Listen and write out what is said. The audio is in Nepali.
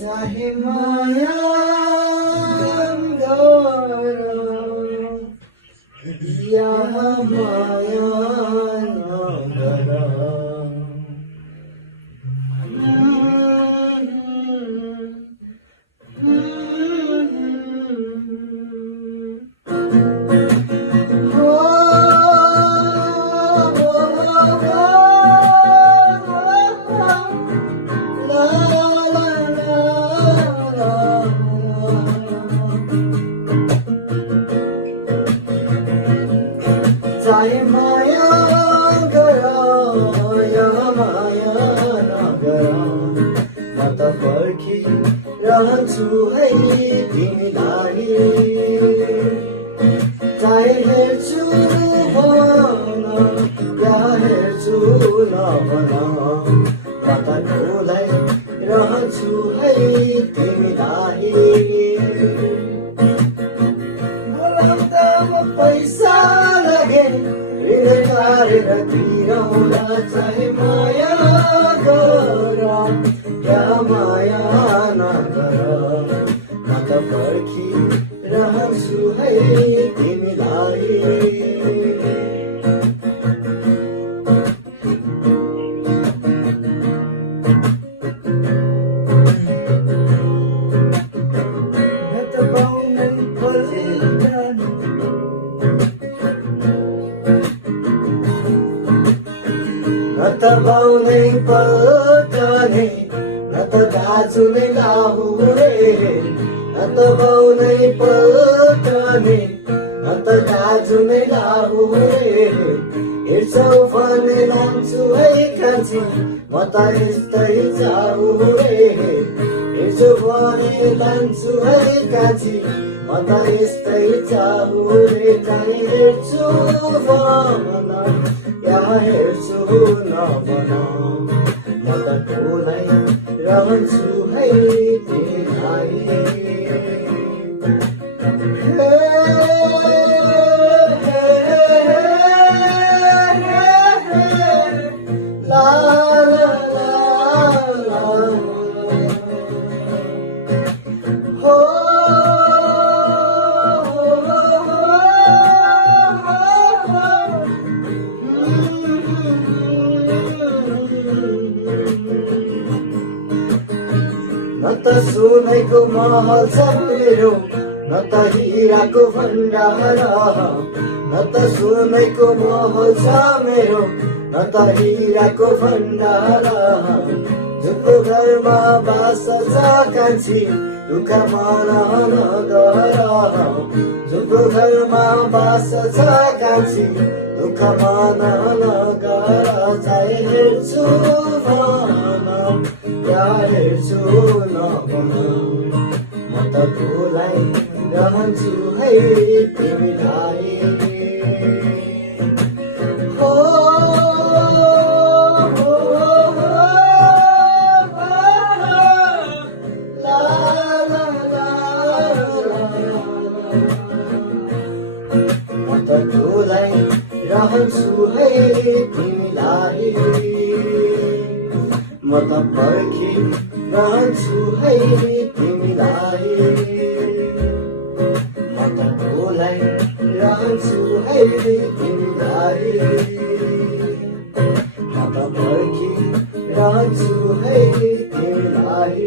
चाहे माया गरौँ या माया नगरौँ चाहे माया गरौँ या माया नगरौँ म त पर्खिरहन्छु है तिमीलाई चाहे हेर्छु भन या हेर्छु नभन म त डोलाइरहन्छु है तिमीलाई बोलाउँदामा पैसा लागे हृदय काटेर तिरौँला चाहे माया गरौँ या माया नगरौँ म त पर्खिरहन्छु है तिमीलाई न त बाउनै पल्टने न त दाजु नै लाहुरे न त बाउनै पल्टने न त दाजु नै लाहुरे हेर्छौ भने लान्छु है कान्छी म त यस्तै जाहुरे हेर्छु भने लान्छु है कान्छी म त यस्तै जाहुरे चाहिँ हेर्छु भन या हेर्छु नभन म त डोलाइरहन्छु है तिमीलाई ला ला ला ला हो न त सुनेको महल छ मेरो न त हिराको भण्डार न त सुनेको महल छ मेरो न त हिराको भण्डार जुनको घरमा बास छ कान्छी दुःख मन नगर जुनको घरमा बास छ कान्छी दुःख मन नगर चाहे हेर्छु भन या हेर्छु नभन म त डोलाइरहन्छु है तिमीलाई हो ला ला ला म त डोलाइरहन्छु है तिमीलाई म त पर्खिरहन्छु है तिमीलाई म त डोलाइरहन्छु है तिमीलाई म त पर्खिरहन्छु है तिमीलाई